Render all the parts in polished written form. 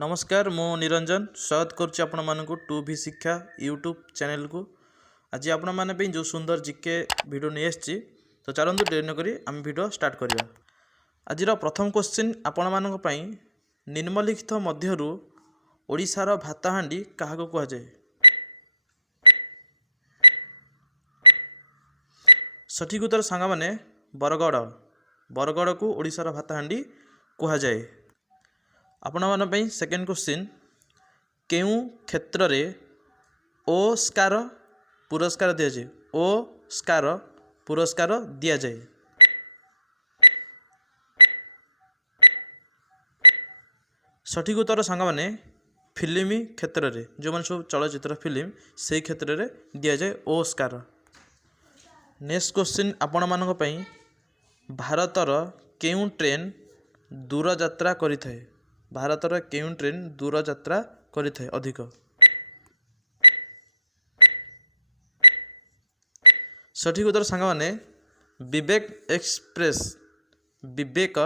नमस्कार मु निरंजन स्वागत करुच्ची आपण मानक टू भी शिक्षा यूट्यूब चैनल को। आज आपण मैंने जो सुंदर जीके वीडियो नहीं आसी तो चलते डेरी न करी आम वीडियो स्टार्ट करवा। आज प्रथम क्वेश्चन आपण मानक निम्नलिखित मध्यरु ओडिशार भातहांडी क्या कहुए? सठिक उत्तर सांग मैंने बरगढ़। बरगढ़ को ओडिशार भातहांडी कहुए। आपण मान सेकेंड क्वेश्चन केउ क्षेत्र में ओस्कार पुरस्कार दि जाए? ओस्कार पुरस्कार दि जाए। सठिक उत्तर सांग मैंने फिल्म क्षेत्र में जो मैंने सब चलचित्र फिल्म से क्षेत्र में दि जाए ओस्कार। नेक्स्ट क्वेश्चन आपण मानक भारतर केउ ट्रेन दूर यात्रा करिथाए? भारतर केउ ट्रेन दूर यात्रा करिथाए अधिक? सठिक उत्तर सांग मैंने विवेक एक्सप्रेस। विवेक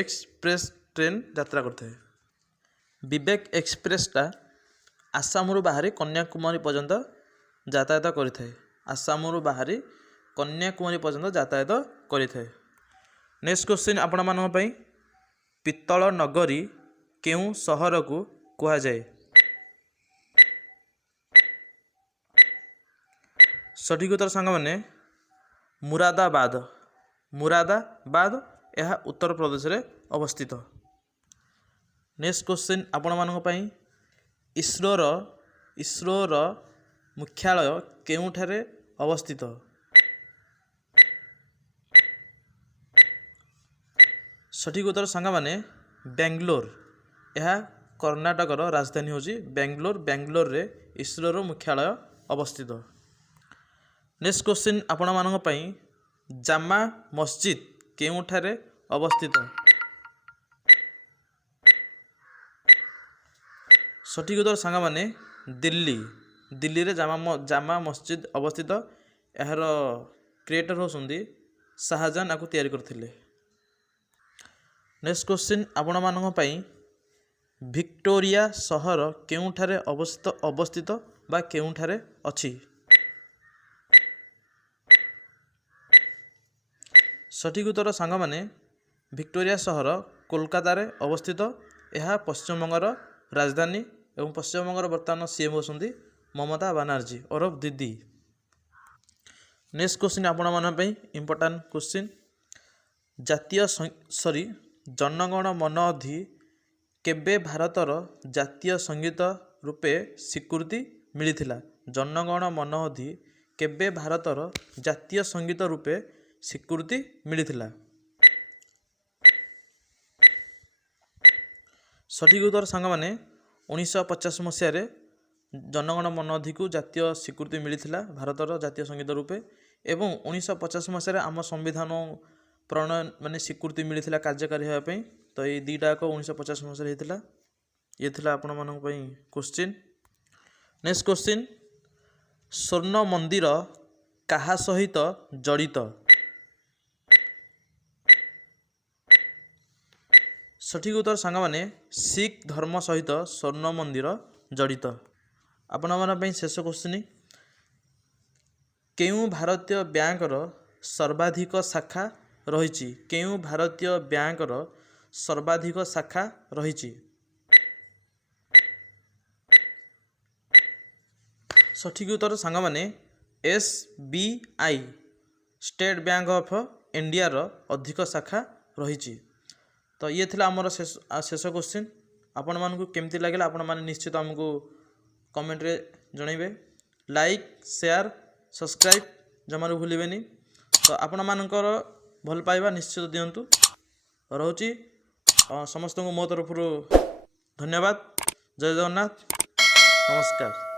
एक्सप्रेस ट्रेन यात्रा करते हैं। विवेक एक्सप्रेसटा आसाम बाहरी कन्याकुमारी पर्यंत यातायात करिथाए। आसाम बाहरी कन्याकुमारी पर्यंत यातायात करिथाए। नेक्स्ट क्वेश्चन आपण मानक पित्तल नगरी केउ सहर को कहा जाए? सठिक उत्तर सांग मैंने मुरादाबाद। मुरादाबाद यह उत्तर प्रदेश रे अवस्थित। नेक्स्ट क्वेश्चन आपण मानक इसरोर मुख्यालय केउठारे अवस्थित? सठिक उत्तर सांग मैंने बेंगलोर। यह कर्नाटक राजधानी होची बेंगलोर। बेंगलोर रे इसरोर मुख्यालय अवस्थित। नेक्स्ट क्वेश्चन आपण मानक जामा मस्जिद केउठारे अवस्थित? सठिक उत्तर सांग मैंने दिल्ली। दिल्ली रे जामा मस्जिद अवस्थित। यार क्रिएटर होसुंदी शाहजहान आपको तैयारी करथिले। नेक्स्ट क्वेश्चन आपण मानक विक्टोरिया सहर केउठारे अवस्थित बा केउठारे अछि? सठिक उत्तर सांग मैंने विक्टोरिया सहर कोलकाता रे अवस्थित। यह पश्चिम बंगर राजधानी एवं पश्चिम बंगर वर्तमान सीएम होसुंदी ममता बनर्जी और दीदी। नेक्स्ट क्वेश्चन आपण मान इंपोर्टेंट क्वेश्चन जातीय जनगण मन अधि केबे भारतर जातीय संगीत रूपे स्वीकृति मिलिथिला? जनगण मन अधि केबे भारतर जातीय संगीत रूपे स्वीकृति मिलिथिला? सठिक उत्तर सांग मैंने 1950 मसीह जनगण मन अधि को जातीय स्वीकृति मिलिथिला भारतर जातीय संगीत रूपे। एवं 1950 मसीह आम संविधान प्रणयन माने स्वीकृति मिलिथिला कार्यकारी होगापी। तो ये दुईटा 1950 मसीह होता। ये थिला आपण मानक क्वेश्चन। नेक्स्ट क्वेश्चन स्वर्ण मंदिर कहा सहित जड़ित? सठिक उत्तर सांग मैंने सिख धर्म सहित स्वर्ण मंदिर जड़ित। आपण मान शेष क्वेश्चन केउ भारतीय बैंकर सर्वाधिक शाखा रही? केउ भारतीय बैंकर सर्वाधिक शाखा रही? सठिक उत्तर सांग मैंने SBI State Bank of India रो अधिक शाखा रही। तो ये थिला हमर शेष क्वेश्चन। आपण मानकु केमती लागला आपण माने निश्चित हमको कमेंट रे जणैबे। लाइक शेयर सब्सक्राइब जमारू भूलिबेनी। तो आपण मानकर भल पाइबा निश्चित दियंतु। रहुची समस्त को मो तरफ धन्यवाद। जय जगन्नाथ। नमस्कार।